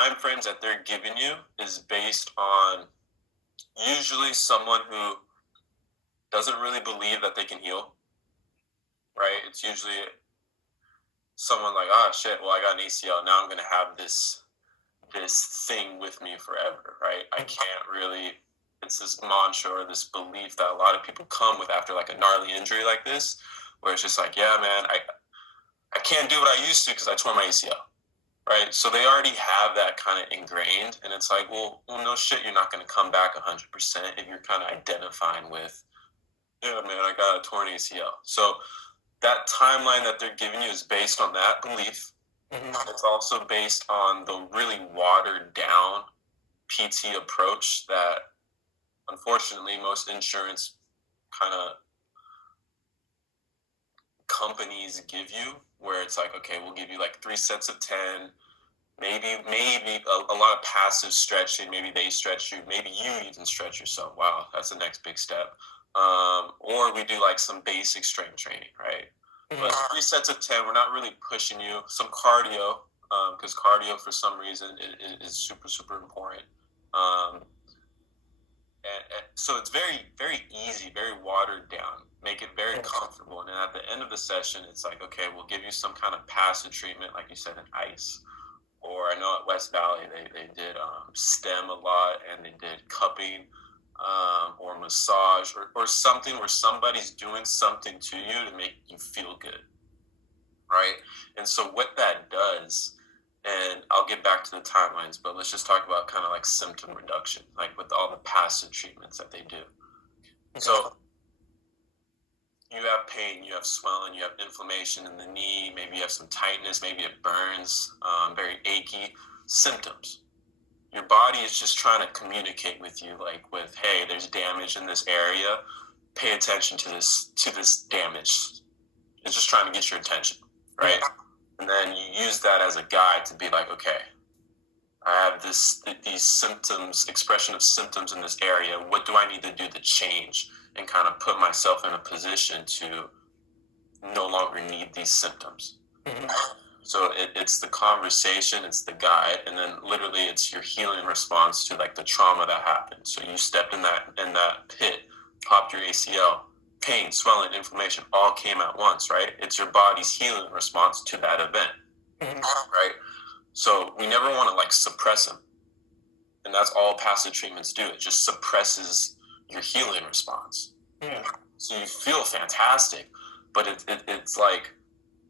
time frames that they're giving you is based on usually someone who doesn't really believe that they can heal, right? It's usually someone like, oh shit, well, I got an ACL. Now I'm going to have this thing with me forever, right? I can't really, it's this mantra or this belief that a lot of people come with after like a gnarly injury like this, where it's just like, yeah, man, I can't do what I used to because I tore my ACL, right? So they already have that kind of ingrained, and it's like, well, no shit, you're not going to come back 100% if you're kind of identifying with, yeah, man, I got a torn ACL. So that timeline that they're giving you is based on that belief. It's also based on the really watered down PT approach that unfortunately most insurance kind of companies give you, where it's like, okay, we'll give you like 3 sets of 10, maybe a lot of passive stretching, maybe they stretch you, maybe you even stretch yourself. Wow, that's the next big step. Or we do like some basic strength training, right? But 3 sets of 10, we're not really pushing you. Some cardio, because cardio for some reason is super, super important. And so it's very, very easy, very watered down, make it very comfortable. And then at the end of the session, it's like, okay, we'll give you some kind of passive treatment, like you said, an ice. Or I know at West Valley, they did stem a lot, and they did cupping or massage or something where somebody's doing something to you to make you feel good, right? And so what that does, and I'll get back to the timelines, but let's just talk about kind of like symptom reduction, like with all the passive treatments that they do. So you have pain, you have swelling, you have inflammation in the knee, maybe you have some tightness, maybe it burns, very achy. Symptoms. Your body is just trying to communicate with you, like with, hey, there's damage in this area. Pay attention to this damage. It's just trying to get your attention, right? And then you use that as a guide to be like, okay, I have these symptoms, expression of symptoms in this area. What do I need to do to change and kind of put myself in a position to no longer need these symptoms? So it's the conversation, it's the guide, and then literally it's your healing response to like the trauma that happened. So you stepped in that pit, popped your ACL, pain, swelling, inflammation, all came at once, right? It's your body's healing response to that event, right? So we never want to like suppress them. And that's all passive treatments do. It just suppresses your healing response. So you feel fantastic, but it's like,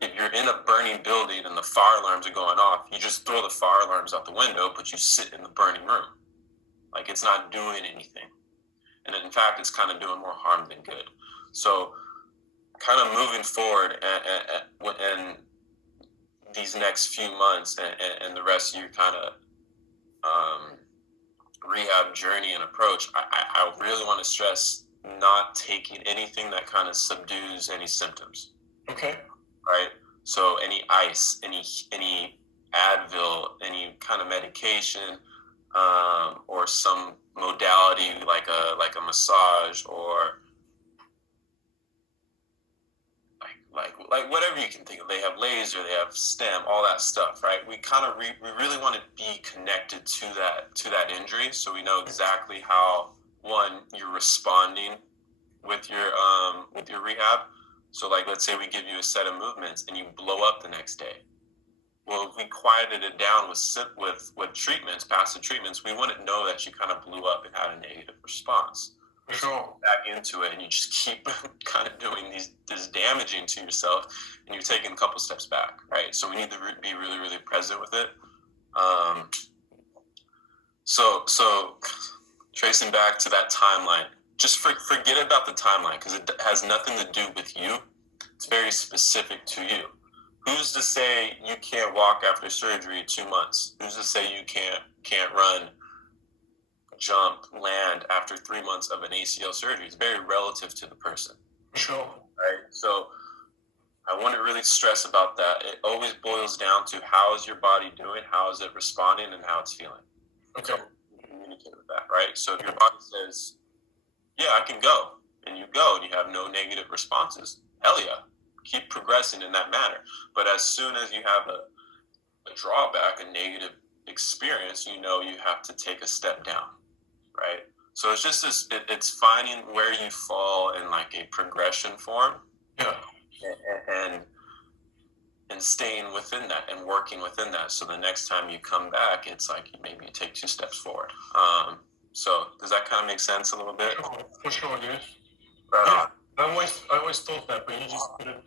if you're in a burning building and the fire alarms are going off, you just throw the fire alarms out the window, but you sit in the burning room. Like it's not doing anything. And in fact, it's kind of doing more harm than good. So kind of moving forward and these next few months and the rest of your kind of rehab journey and approach, I really want to stress not taking anything that kind of subdues any symptoms. Okay. Right? So any ice, any Advil, any kind of medication, or some modality like a massage or like whatever you can think of. They have laser, they have stem, all that stuff, right? We kind of we really want to be connected to that injury, so we know exactly how you're responding with your rehab. So like, let's say we give you a set of movements and you blow up the next day. Well, if we quieted it down with treatments, passive treatments, we wouldn't know that you kind of blew up and had a negative response. Sure. Back into it, and you just keep kind of doing this damaging to yourself, and you're taking a couple steps back, right? So we need to be really, really present with it. So tracing back to that timeline, just forget about the timeline because it has nothing to do with you. It's very specific to you. Who's to say you can't walk after surgery 2 months? Who's to say you can't run, jump, land after 3 months of an ACL surgery? It's very relative to the person. Sure. Right? So I want to really stress about that. It always boils down to how is your body doing, how is it responding, and how it's feeling. Okay. Communicate with that, right? So if your body says, yeah, I can go, and you go, and you have no negative responses, hell yeah, keep progressing in that manner. But as soon as you have a drawback, a negative experience, you know you have to take a step down, right? So it's just this. It's finding where you fall in like a progression form, Yeah. and staying within that and working within that. So the next time you come back, it's like maybe you take 2 steps forward. So does that kind of make sense a little bit? For sure, dude. Right Yeah. on. I always thought that, but you just put it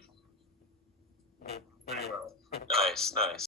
very well. Nice.